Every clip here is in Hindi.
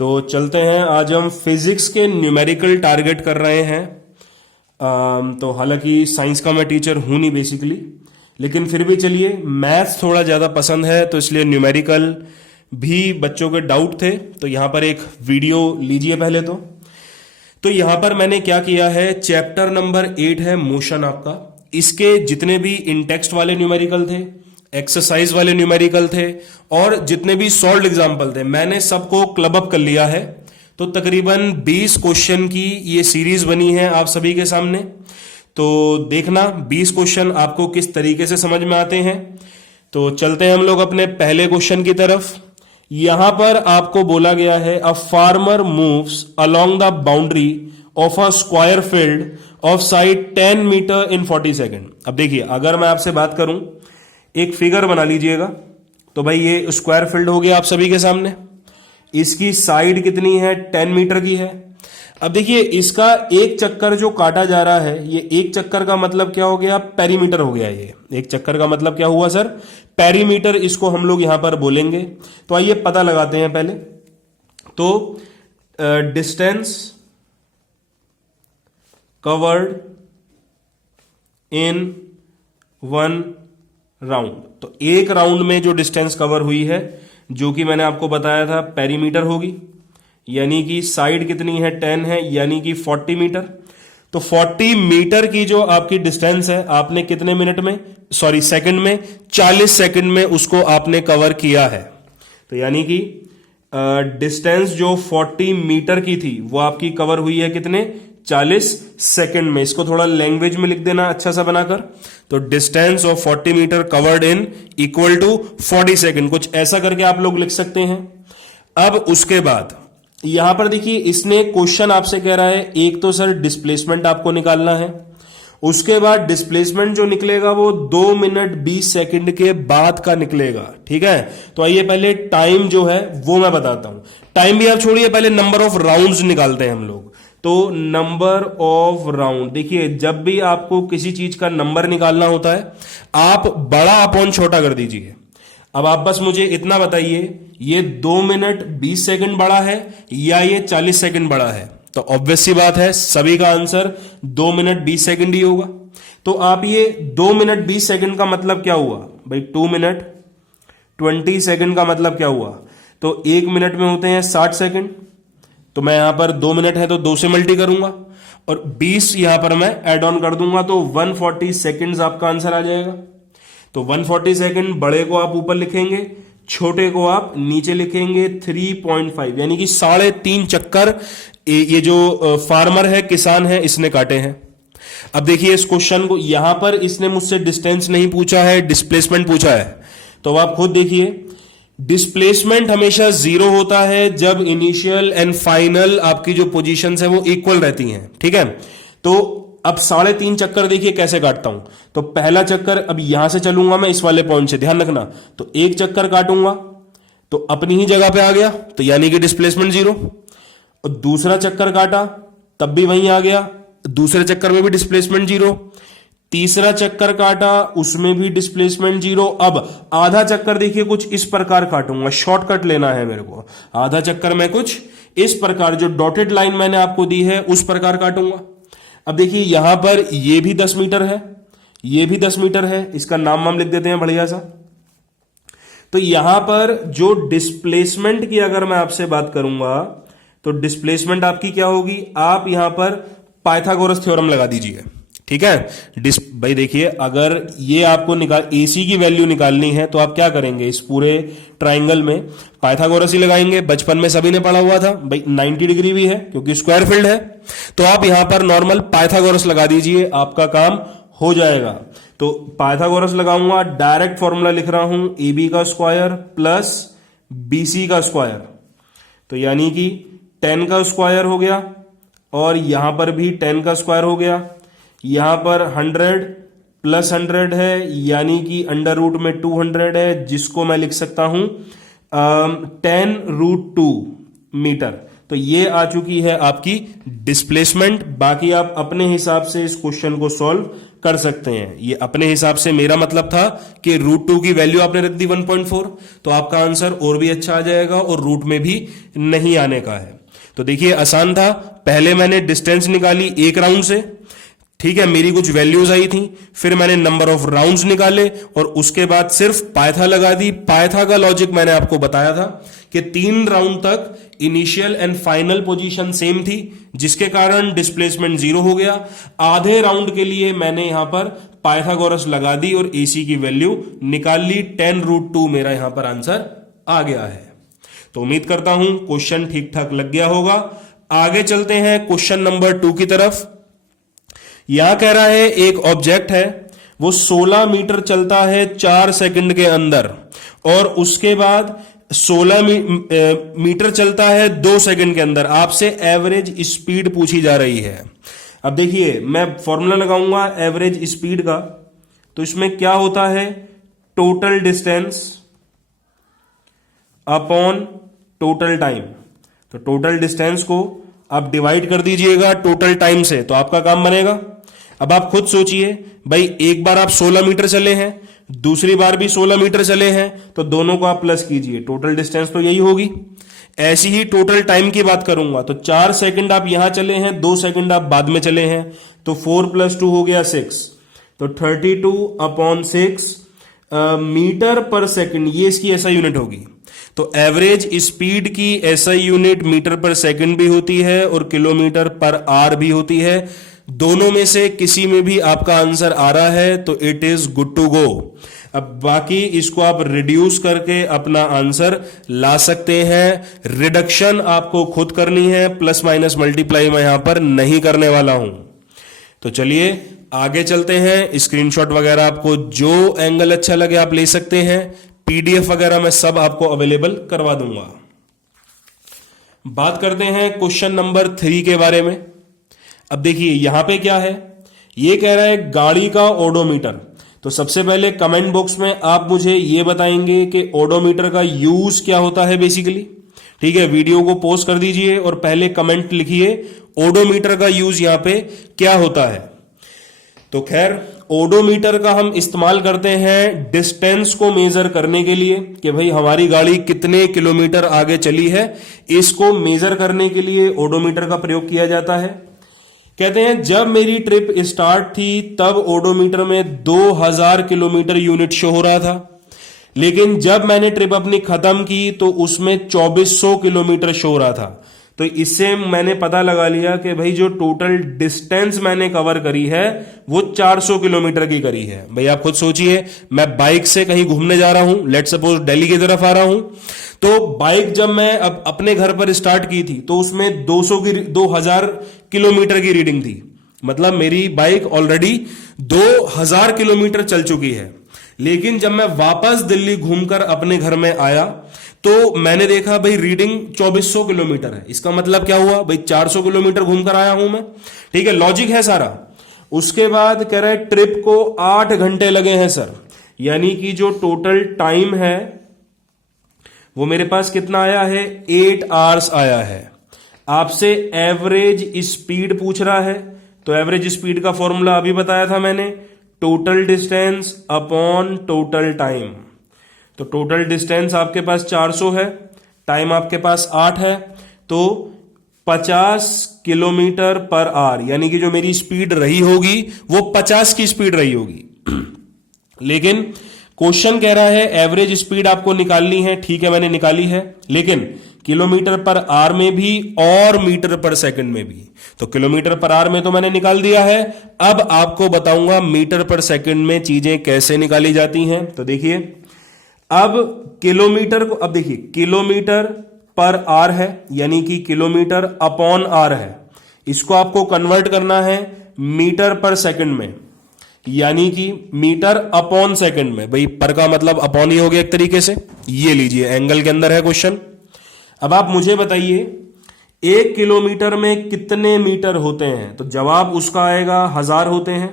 तो चलते हैं, आज हम फिजिक्स के न्यूमेरिकल टारगेट कर रहे हैं। तो हालांकि साइंस का मैं टीचर हूं नहीं बेसिकली, लेकिन फिर भी चलिए, मैथ्स थोड़ा ज़्यादा पसंद है तो इसलिए न्यूमेरिकल भी बच्चों के डाउट थे। तो यहाँ पर एक वीडियो लीजिए पहले। तो यहाँ पर मैंने क्या किया है, चैप्टर नंबर 8 है मोशन आपका, इसके जितने भी इन टेक्स्ट वाले न्यूमेरिकल थे, एक्सरसाइज वाले न्यूमेरिकल थे और जितने भी सॉल्व्ड एग्जाम्पल थे, मैंने सबको क्लब अप कर लिया है। तो तकरीबन 20 क्वेश्चन की ये सीरीज बनी है आप सभी के सामने। तो देखना 20 क्वेश्चन आपको किस तरीके से समझ में आते हैं। तो चलते हैं हम लोग अपने पहले क्वेश्चन की तरफ। यहां पर आपको बोला गया है, a farmer moves along the boundary of a square field of side 10 metre in 40 second. अब देखिए, अगर मैं आपसे बात करूं, एक फिगर बना लीजिएगा। तो भाई ये स्क्वायर फील्ड हो गया आप सभी के सामने, इसकी साइड कितनी है, 10 मीटर की है। अब देखिए, इसका एक चक्कर जो काटा जा रहा है, ये एक चक्कर का मतलब क्या हो गया, पेरीमीटर हो गया। ये एक चक्कर का मतलब क्या हुआ सर, पेरीमीटर, इसको हम लोग यहां पर बोलेंगे। तो आइए पता लगाते हैं पहले। तो डिस्टेंस कवर्ड इन 1 राउंड। तो एक राउंड में जो डिस्टेंस कवर हुई है, जो कि मैंने आपको बताया था पेरीमीटर होगी, यानी कि साइड कितनी है, 10 है, यानी कि 40 मीटर। तो 40 मीटर की जो आपकी डिस्टेंस है, आपने कितने मिनट में, सॉरी सेकंड में, 40 सेकंड में उसको आपने कवर किया है। तो यानी कि डिस्टेंस जो 40 मीटर की थी वो आपकी कवर हुई है कितने, 40 सेकंड में। इसको थोड़ा लैंग्वेज में लिख देना अच्छा सा बनाकर। तो distance of 40 metre covered in equal to 40 second, कुछ ऐसा करके आप लोग लिख सकते हैं। अब उसके बाद यहां पर देखिए, इसने क्वेश्चन आपसे कह रहा है, एक तो सर डिस्प्लेसमेंट आपको निकालना है, उसके बाद डिस्प्लेसमेंट जो निकलेगा वो 2 मिनट 20 सेकंड के बाद का निकलेगा। ठीक है, तो आइए पहले टाइम जो है वो मैं बताता हूं। टाइम भी आप छोड़िए, पहले नंबर ऑफ राउंड्स निकालते हैं हम लोग। तो नंबर ऑफ राउंड, देखिए जब भी आपको किसी चीज का नंबर निकालना होता है, आप बड़ा अपॉन छोटा कर दीजिए। अब आप बस मुझे इतना बताइए, ये 2 मिनट 20 सेकंड बड़ा है या ये 40 सेकंड बड़ा है। तो ऑब्वियस सी बात है, सभी का आंसर 2 मिनट 20 सेकंड ही होगा। तो आप ये 2 मिनट 20 सेकंड का मतलब क्या हुआ भाई, 2 मिनट 20 सेकंड का मतलब क्या हुआ। तो 1 मिनट में होते हैं 60 सेकंड। तो मैं यहां पर 2 मिनट है तो 2 से मल्टी करूंगा और 20 यहां पर मैं ऐड ऑन कर दूंगा, तो 140 सेकंड्स आपका आंसर आ जाएगा। तो 140 सेकंड, बड़े को आप ऊपर लिखेंगे, छोटे को आप नीचे लिखेंगे 3.5, यानी कि 3.5 चक्कर ये जो फार्मर है, किसान है, इसने काटे हैं। अब देखिए इस क्वेश्चन को, यहां पर इसने मुझसे डिस्टेंस नहीं पूछा है, डिस्प्लेसमेंट पूछा है। तो आप खुद देखिए, डिस्प्लेसमेंट हमेशा 0 होता है जब इनिशियल एंड फाइनल आपकी जो पोजीशन है वो इक्वल रहती हैं। ठीक है, तो अब 3.5 चक्कर देखिए कैसे काटता हूं। तो पहला चक्कर, अब यहां से चलूंगा मैं इस वाले पॉइंट से, ध्यान रखना। तो एक चक्कर काटूंगा तो अपनी ही जगह पे आ गया, तो यानी कि डिस्प्लेसमेंट 0। और दूसरा चक्कर काटा तब भी वहीं आ गया, दूसरे चक्कर में भी डिस्प्लेसमेंट 0। तीसरा चक्कर काटा, उसमें भी डिस्प्लेसमेंट 0। अब आधा चक्कर देखिए कुछ इस प्रकार काटूंगा, शॉर्टकट लेना है मेरे को। आधा चक्कर मैं कुछ इस प्रकार, जो डॉटेड लाइन मैंने आपको दी है उस प्रकार काटूंगा। अब देखिए यहां पर ये भी 10 मीटर है, ये भी 10 मीटर है, इसका नाम हम लिख देते हैं बढ़िया सा। तो यहां पर जो डिस्प्लेसमेंट की अगर मैं आपसे बात करूंगा, तो डिस्प्लेसमेंट आपकी क्या होगी, आप यहां पर पाइथागोरस थ्योरम लगा दीजिए। ठीक है, भाई देखिए, अगर ये आपको एसी की वैल्यू निकालनी है तो आप क्या करेंगे, इस पूरे ट्राइंगल में पाइथागोरस ही लगाएंगे। बचपन में सभी ने पढ़ा हुआ था भाई, 90 डिग्री भी है क्योंकि स्क्वायर फील्ड है। तो आप यहां पर नॉर्मल पाइथागोरस लगा दीजिए, आपका काम हो जाएगा। तो पाइथागोरस लगाऊंगा, डायरेक्ट फॉर्मूला लिख रहा हूं, AB का स्क्वायर प्लस BC का स्क्वायर। तो यानी कि 10 का स्क्वायर हो गया, और यहां पर भी 10 का स्क्वायर हो गया। यहां पर 100 प्लस 100 है, यानी कि अंडर रूट में 200 है, जिसको मैं लिख सकता हूं 10√2 मीटर। तो ये आ चुकी है आपकी डिस्प्लेसमेंट। बाकी आप अपने हिसाब से इस क्वेश्चन को सॉल्व कर सकते हैं। ये अपने हिसाब से मेरा मतलब था कि √2 की वैल्यू आपने रख दी 1.4, तो आपका आंसर और भी अच्छा आ जाएगा और रूट में भी नहीं आने का है। तो देखिए आसान था, पहले मैंने डिस्टेंस निकाली एक राउंड से, ठीक है, मेरी कुछ वैल्यूज आई थी, फिर मैंने नंबर ऑफ राउंड्स निकाले और उसके बाद सिर्फ पाइथा लगा दी। पाइथा का लॉजिक मैंने आपको बताया था कि 3 राउंड तक initial and final position same थी, जिसके कारण डिस्प्लेसमेंट 0 हो गया। आधे राउंड के लिए मैंने यहां पर पाइथागोरस लगा दी और AC की वैल्यू निकाल ली। 10√2 मेरा यहां पर आंसर आ गया है। तो उम्मीद करता हूं क्वेश्चन ठीक ठाक लग गया होगा। आगे चलते हैं क्वेश्चन नंबर 2 की तरफ। यहां कह रहा है एक ऑब्जेक्ट है, वो 16 मीटर चलता है 4 सेकंड के अंदर, और उसके बाद 16 मीटर चलता है 2 सेकंड के अंदर। आपसे एवरेज स्पीड पूछी जा रही है। अब देखिए मैं फॉर्मूला लगाऊंगा एवरेज स्पीड का, तो इसमें क्या होता है, total distance upon total time. तो टोटल डिस्टेंस को आप डिवाइड कर दीजिएगा टोटल टाइम से, तो आपका काम बनेगा। अब आप खुद सोचिए भाई, एक बार आप 16 मीटर चले हैं, दूसरी बार भी 16 मीटर चले हैं, तो दोनों को आप प्लस कीजिए, टोटल डिस्टेंस तो यही होगी। ऐसी ही टोटल टाइम की बात करूंगा तो 4 सेकंड आप यहां चले हैं, 2 सेकंड आप बाद में चले हैं, तो 4 + 2 हो गया 6, तो 32/6 मीटर पर सेकंड, ये इसकी SI यूनिट होगी। तो एवरेज स्पीड की SI यूनिट मीटर पर सेकंड भी होती है और किलोमीटर पर आवर भी होती है। दोनों में से किसी में भी आपका आंसर आ रहा है तो it is good to go. अब बाकी इसको आप रिड्यूस करके अपना आंसर ला सकते हैं। रिडक्शन आपको खुद करनी है, प्लस माइनस मल्टीप्लाई मैं यहां पर नहीं करने वाला हूं। तो चलिए आगे चलते हैं। स्क्रीनशॉट वगैरह आपको जो एंगल अच्छा लगे आप ले सकते हैं। PDF वगैरह मैं सब आपको अवेलेबल करवा दूंगा। बात करते हैं क्वेश्चन नंबर 3 के बारे में। अब देखिए यहां पे क्या है, ये कह रहा है गाड़ी का ओडोमीटर। तो सबसे पहले कमेंट बॉक्स में आप मुझे ये बताएंगे कि ओडोमीटर का यूज क्या होता है बेसिकली। ठीक है, वीडियो को पॉज कर दीजिए और पहले कमेंट लिखिए ओडोमीटर का यूज यहां पे क्या होता है। तो खैर ओडोमीटर का हम इस्तेमाल करते हैं डिस्टेंस को मेजर करने के लिए कि भाई हमारी गाड़ी कितने किलोमीटर आगे चली है, इसको मेजर करने के लिए ओडोमीटर का प्रयोग किया जाता है। कहते हैं जब मेरी ट्रिप स्टार्ट थी तब ओडोमीटर में 2000 किलोमीटर यूनिट शो हो रहा था, लेकिन जब मैंने ट्रिप अपनी खत्म की तो उसमें 2400 किलोमीटर शो हो रहा था। तो इससे मैंने पता लगा लिया कि भाई जो टोटल डिस्टेंस मैंने कवर करी है वो 400 किलोमीटर की करी है। भाई आप खुद सोचिए, मैं बाइक से कहीं घूमने जा रहा हूं, लेट सपोज दिल्ली की तरफ आ रहा हूं, तो बाइक जब मैं अब अपने घर पर स्टार्ट की थी तो उसमें 2000 किलोमीटर की रीडिंग थी। मतलब मेरी बाइक ऑलरेडी 2000 किलोमीटर चल चुकी है। लेकिन जब मैं वापस दिल्ली घूमकर अपने घर में आया तो मैंने देखा भाई रीडिंग 2400 किलोमीटर है। इसका मतलब क्या हुआ, भाई 400 किलोमीटर घूमकर आया हूं मैं। ठीक है, लॉजिक है सारा। उसके बाद कह रहा है ट्रिप को 8 घंटे लगे हैं सर, यानी कि जो टोटल टाइम है वो मेरे पास कितना आया है, 8 आवर्स आया है। आपसे एवरेज स्पीड पूछ रहा है, तो एवरेज स्पीड का फॉर्मूला अभी बताया था मैंने, total distance upon total time. तो टोटल डिस्टेंस आपके पास 400 है, टाइम आपके पास 8 है, तो 50 किलोमीटर पर आवर, यानी कि जो मेरी स्पीड रही होगी वो 50 की स्पीड रही होगी। लेकिन क्वेश्चन कह रहा है एवरेज स्पीड आपको निकालनी है। ठीक है, मैंने निकाली है, लेकिन किलोमीटर पर आवर में भी और मीटर पर सेकंड में भी। तो किलोमीटर पर आवर में तो मैंने निकाल दिया है, अब आपको बताऊंगा मीटर पर सेकंड में चीजें कैसे निकाली जाती हैं। तो देखिए अब किलोमीटर को, अब देखिए किलोमीटर पर आवर है, यानी कि किलोमीटर अपॉन आवर है। इसको आपको कन्वर्ट करना है मीटर पर सेकंड में, यानी कि मीटर अपॉन सेकंड में। भाई पर का मतलब अपॉन ही हो गया एक तरीके से। ये लीजिए एंगल के अंदर है क्वेश्चन। अब आप मुझे बताइए 1 किलोमीटर में कितने मीटर होते हैं, तो जवाब उसका आएगा 1000 होते हैं।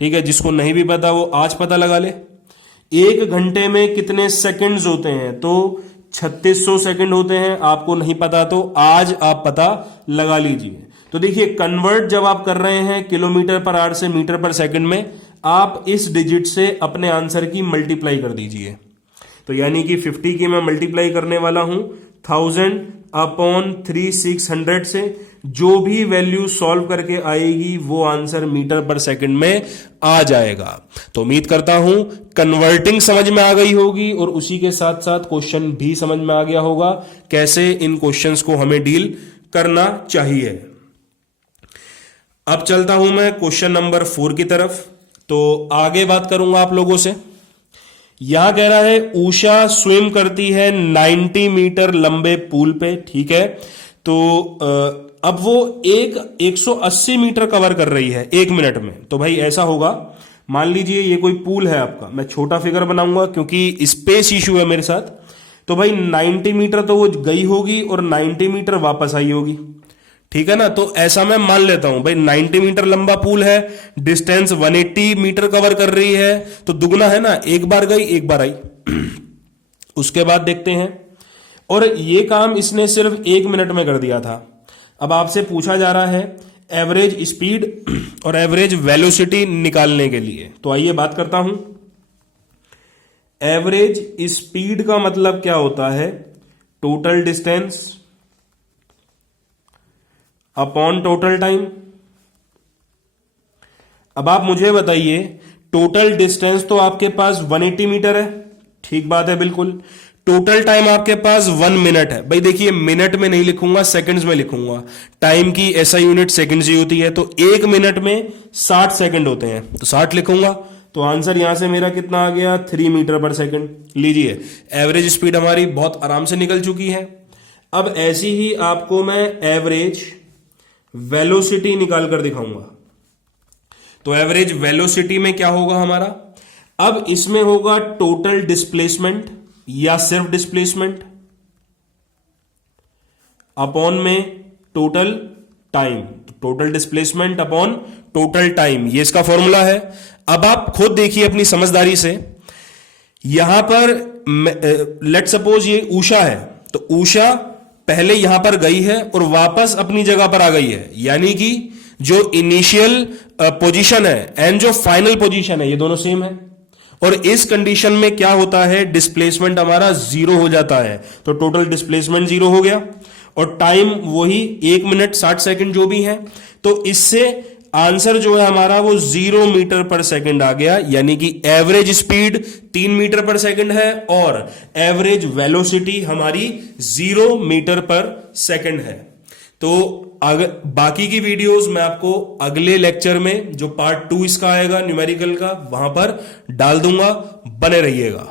ठीक है, जिसको नहीं भी पता वो आज पता लगा ले। 1 घंटे में कितने सेकंड्स होते हैं, तो 3600 सेकंड होते हैं। आपको नहीं पता तो आज आप पता लगा लीजिए। तो देखिए, कन्वर्ट जब आप कर रहे हैं किलोमीटर पर आवर से मीटर पर सेकंड में, आप इस डिजिट से अपने आंसर की मल्टीप्लाई कर दीजिए। तो यानी कि 50 की मैं मल्टीप्लाई करने वाला हूं 1000 अपॉन 3600 से। जो भी वैल्यू सॉल्व करके आएगी वो आंसर मीटर पर सेकंड में आ जाएगा। तो उम्मीद करता हूं कन्वर्टिंग समझ में आ गई होगी और उसी के साथ साथ क्वेश्चन भी समझ में आ गया होगा, कैसे इन क्वेश्चंस को हमें डील करना चाहिए। अब चलता हूं मैं क्वेश्चन नंबर 4 की तरफ। तो आगे बात करूंगा आप लोगों से। यहां कह रहा है उषा स्विम करती है 90 मीटर लंबे पूल पे, ठीक है। तो अब वो 180 मीटर कवर कर रही है 1 मिनट में। तो भाई ऐसा होगा, मान लीजिए ये कोई पूल है आपका, मैं छोटा फिगर बनाऊंगा क्योंकि स्पेस इशू है मेरे साथ। तो भाई 90 मीटर तो वो गई होगी और 90 मीटर वापस आई होगी, ठीक है ना। तो ऐसा मैं मान लेता हूं भाई 90 मीटर लंबा पूल है, डिस्टेंस 180 मीटर कवर कर रही है, तो दुगना है ना, एक बार गई एक बार आई। उसके बाद देखते हैं, और ये काम इसने सिर्फ 1 मिनट में कर दिया था। अब आपसे पूछा जा रहा है एवरेज स्पीड और एवरेज वेलोसिटी निकालने के लिए। तो आइए बात करता हूं। एवरेज स्पीड का मतलब क्या होता है, total distance upon total time. अब आप मुझे बताइए, टोटल डिस्टेंस तो आपके पास 180 मीटर है, ठीक बात है बिल्कुल। टोटल टाइम आपके पास 1 मिनट है। भाई देखिए, मिनट में नहीं लिखूंगा, सेकंड्स में लिखूंगा। टाइम की ऐसा यूनिट सेकंड्स ही होती है। तो 1 मिनट में 60 सेकंड होते हैं, तो 60 लिखूंगा। तो आंसर यहां से मेरा कितना आ गया, 3 मीटर पर सेकंड। लीजिए, एवरेज स्पीड हमारी बहुत आराम से निकल चुकी है। अब ऐसी ही आपको मैं एवरेज वेलोसिटी निकाल कर दिखाऊंगा। तो एवरेज वेलोसिटी में क्या होगा हमारा, अब इसमें होगा टोटल डिस्प्लेसमेंट या सिर्फ डिस्प्लेसमेंट अपॉन में total time. Total displacement upon total time, ये इसका फॉर्मूला है। अब आप खुद देखिए अपनी समझदारी से, यहां पर लेट सपोज ये उषा है, तो उषा पहले यहां पर गई है और वापस अपनी जगह पर आ गई है। यानी कि जो इनिशियल पोजीशन है एंड जो फाइनल पोजीशन है, ये दोनों सेम है। और इस कंडीशन में क्या होता है, डिस्प्लेसमेंट हमारा 0 हो जाता है। तो टोटल डिस्प्लेसमेंट 0 हो गया और टाइम वही 1 मिनट 60 सेकंड जो भी है। तो इससे आंसर जो है हमारा वो 0 मीटर पर सेकंड आ गया। यानी कि एवरेज स्पीड 3 मीटर पर सेकंड है और एवरेज वेलोसिटी हमारी 0 मीटर पर सेकंड है। तो अगर बाकी की वीडियोस मैं आपको अगले लेक्चर में, जो पार्ट 2 इसका आएगा न्यूमेरिकल का, वहां पर डाल दूंगा। बने रहिएगा।